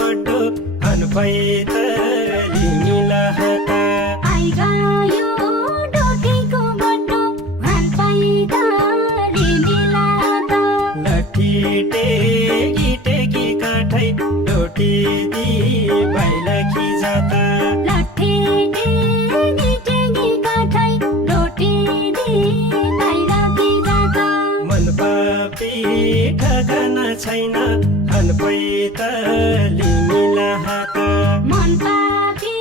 बड्डो अनपैतली मिलाहता आई गयो डोटीको बड्डो अनपैतली मिलाहता लट्ठी टेकी काठै डोटी दी भाइलकी जाता लट्ठी टेकी काठै डोटी दी भाइलकी जाता मन पापी ठगना छैन अनपैतली मिलाहता मन पापी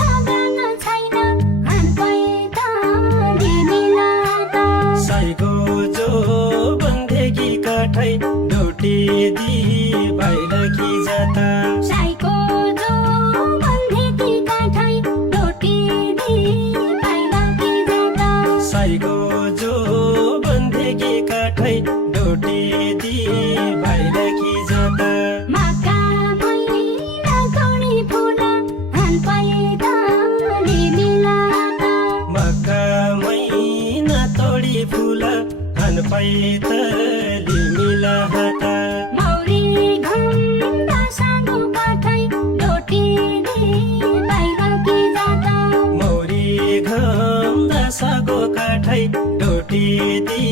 ठगना छैन अनपैतली मिलाहता साइको जो बन्देकी काठै डोटी दी भाइलकी जाता साइको जो बन्देकी काठै डोटी दी भाइलकी जाता साइको जो बन्देकी काठै डोटी दी भाइलकी जाता मक्का मैना तोडी फुल अनपैतली मिलाहता मक्का मैना तोडी फुल अनपैतली मिलाहता मौरी घम्दा सागो काठै डोटी दी भाइलकी जाता मौरी घम्दा सागो काठै डोटी दी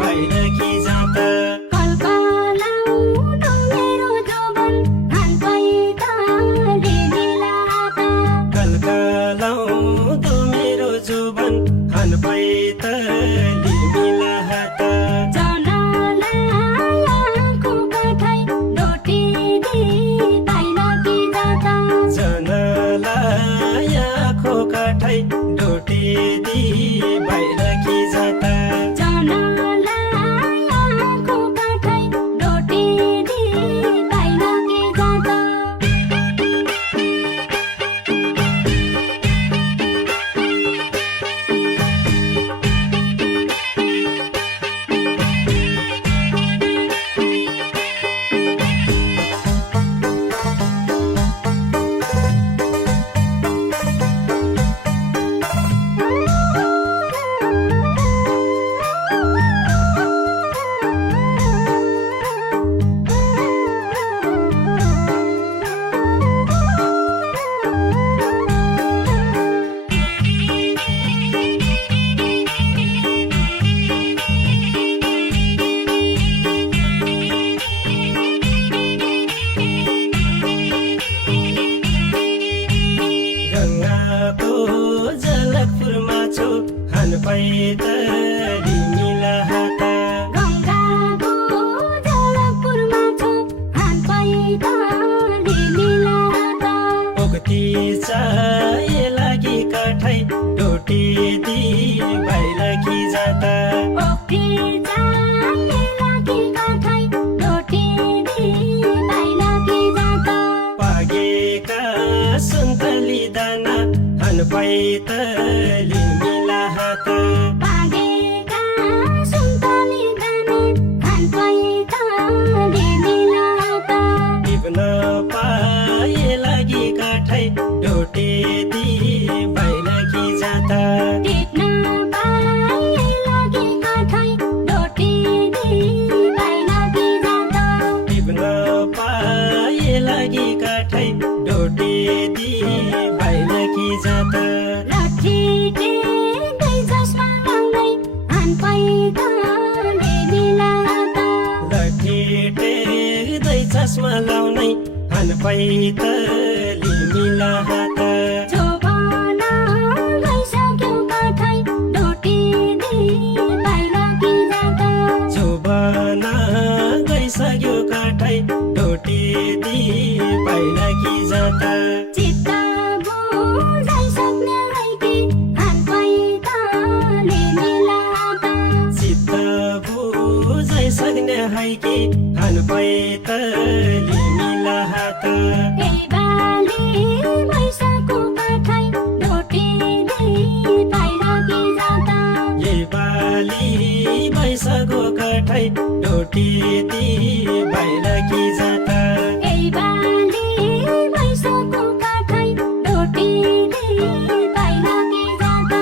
भाइलकी जाता कलकलाउँदो मेरो जोबन अनपैतली मिलाहता कलकलाउँदो मेरो जोबन अनपैतली मिलाहता जनलायाको काठै डोटी दी भाइलकी जाता जनलायाको काठै डोटी दी भाइलकी जाता जनलायाको काठै डोटी दी भाइलकी जाता गङ्गाको जनकपुरमा छु अनपैतली मिलाहता गङ्गाको जलकपुरमा छु अनपैतली मिलाहता ओगती चाहे लागि काठै डोटी दी भाइलकी जाता ओक्ती जाने लागि काठै डोटी दी भाइलकी जाता पागेका सुन्तली दाना अनपैतली मिलाहता पागेका सुन्तली दाना अनपैतली मिलाहता टिप्न पाए लागि काठै डोटी दी भाइलकी जाता टिप्न पाए लागि काठै डोटी दी भाइलकी जाता टिप्न पाए लागि काठै डोटी दी भाइलकी जाता लट्ठी टेक्दै चस्मा लाउँदै अनपैतली मिलाहता लट्ठी टेक्दै चस्मा लाउनै अनपैतली मिलाहता जोबन गइसक्यो काठै डोटी दी भाइलकी जाता जोबन गइसक्यो काठै डोटी दी भाइलकी जाता चित्त बुझाइसक्ने हैकी अनपैतली मिलाहता चित्त बुझाइसक्ने हैकी अनपैतली मिलाहता यही बाली भैँसको काठै डोटी दी भाइलकी जाता यही बाली भैँसको काठै डोटी दी भाइलकी जाता यही बाली भैँसको काठै डोटी दी भाइलकी जाता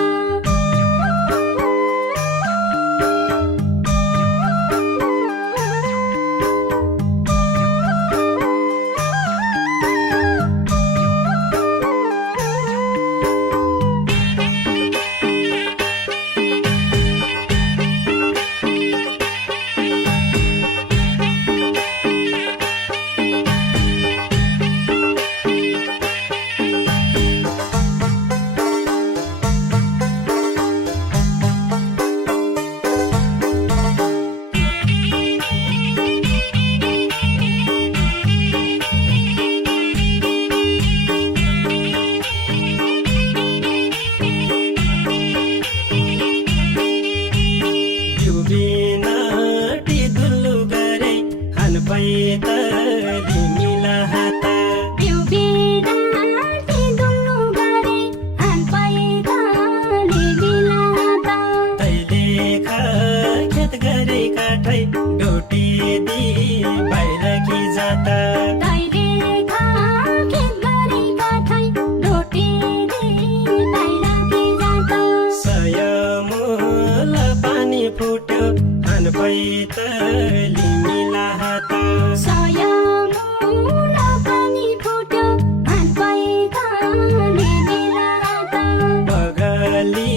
पैतली मिला हात बिउ बिराती दुल्नु गरे हान पैताले मिला हात तैले खेत गरे काठै डोटी दि बाहिर कि जाता तैले खेत गरे काठै डोटी दि बाहिर कि जाता सय मूल पानी फुट्यो हान पैतली मिला हात सय मूल पानी फुट्यो हान पैताले मिला हात बगली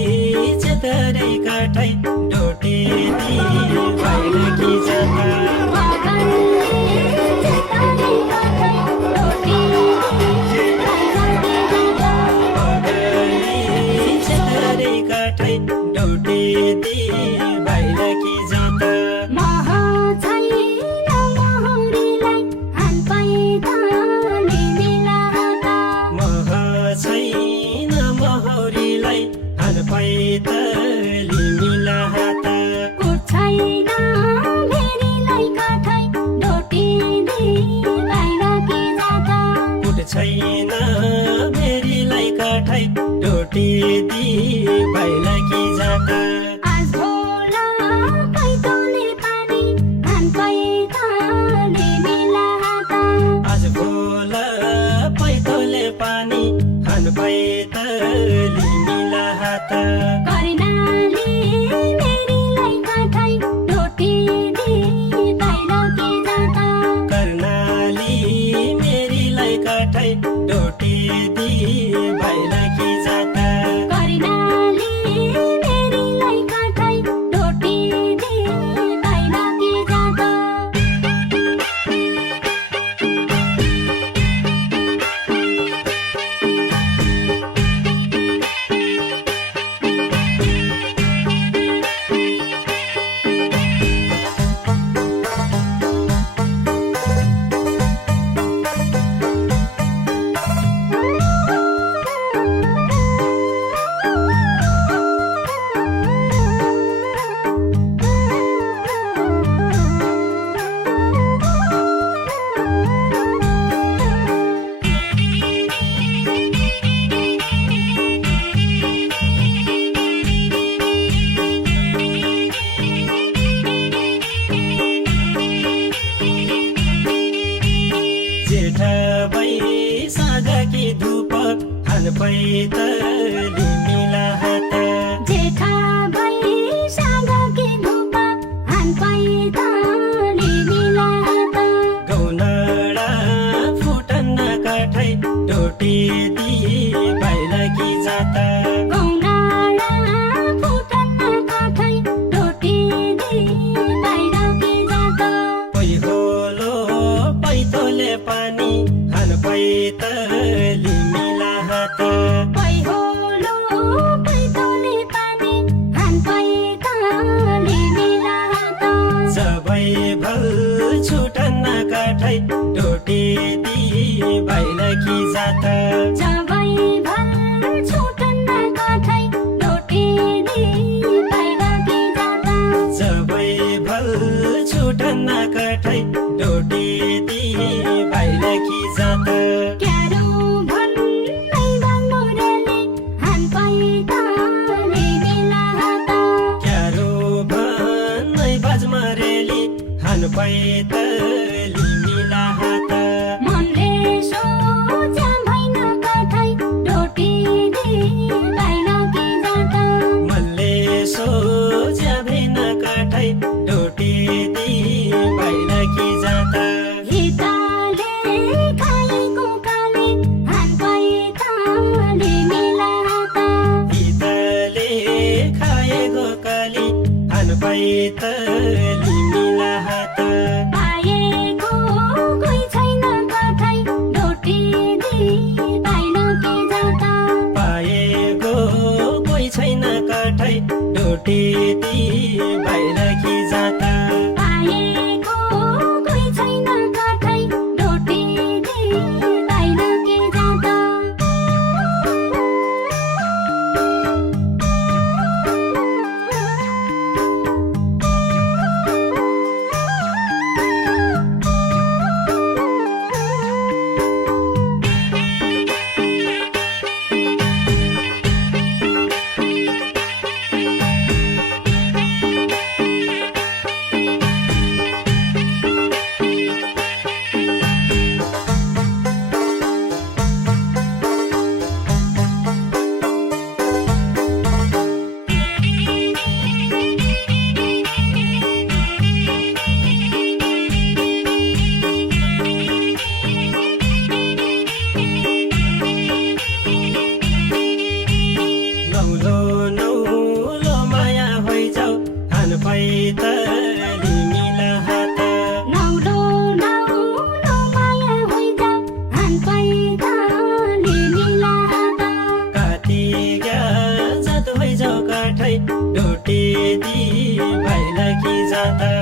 चेतरै काठै डोटी दि बाहिर कि जाता डोटी दि बाहिर कि जाता मह छैन महुरीलाई हान पैताले मिला हात मह छैन महुरीलाई हान पैतली मिला हात कुट छैन भेरीलाई काठै डोटी दि बाहिर कि जाता कुट छैन भेरीलाई काठै डोटी दि बाहिर कि जाता आज भोला पैताले पानी हान पैताले मिला हात आज भोल पैतोले पानी हान पैतली मिला हात कर्णाली मेरीलाई काठै डोटी दि बाहिर कि जाता कर्णाली मेरीलाई काठै डोटी दि बाहिर कि जाता कर्णाली मेरीलाई काठै डोटी दि बाहिर कि जाता जेठ बैशाखकी धूप हान पैतली मिला हात जेठा बैशाखकी धूप हान पैताले मिला हात गौनडा फुटन्न काठै डोटी दि बाहिर कि जाता गौनाडा फुटन्न काठै डोटी दि बाहिर कि जाता पैहोलो पैतोले पानी हान पैतली मिला हात पैहोलो पैताले पानी हान पैताले मिला हात सबै भल छुटन्न काठै डोटी दि बाहिर कि जाता जबै भल छुटन्न काठै डोटी दि बाहिर कि जाता सबै भल छुटन्न काठै डोटी दि बाहिर कि जाता क्यारो भन्दै बङ्गुरेली हान पैताले मिला हात क्यारो भन्दै बाजमरेली हान पैतली मिला हात मनले सोच्या भैन काठै डोटी दि बाहिर कि जाता मल्ले सोच्या भिन काठै डोटी दि बाहिर कि जाता हिताले खाएको काले हान पैताले मिला हात हितले खाएको काली हान पैतली मिला हात पाएको कोही छैन नौलो माया होइजाऊ हान पैताली मिला हात नौलो नौलो माया होइजाऊ हान पैताली मिला हात काती जात होइजाऊ काठै डोटे दी भाइला कि जाता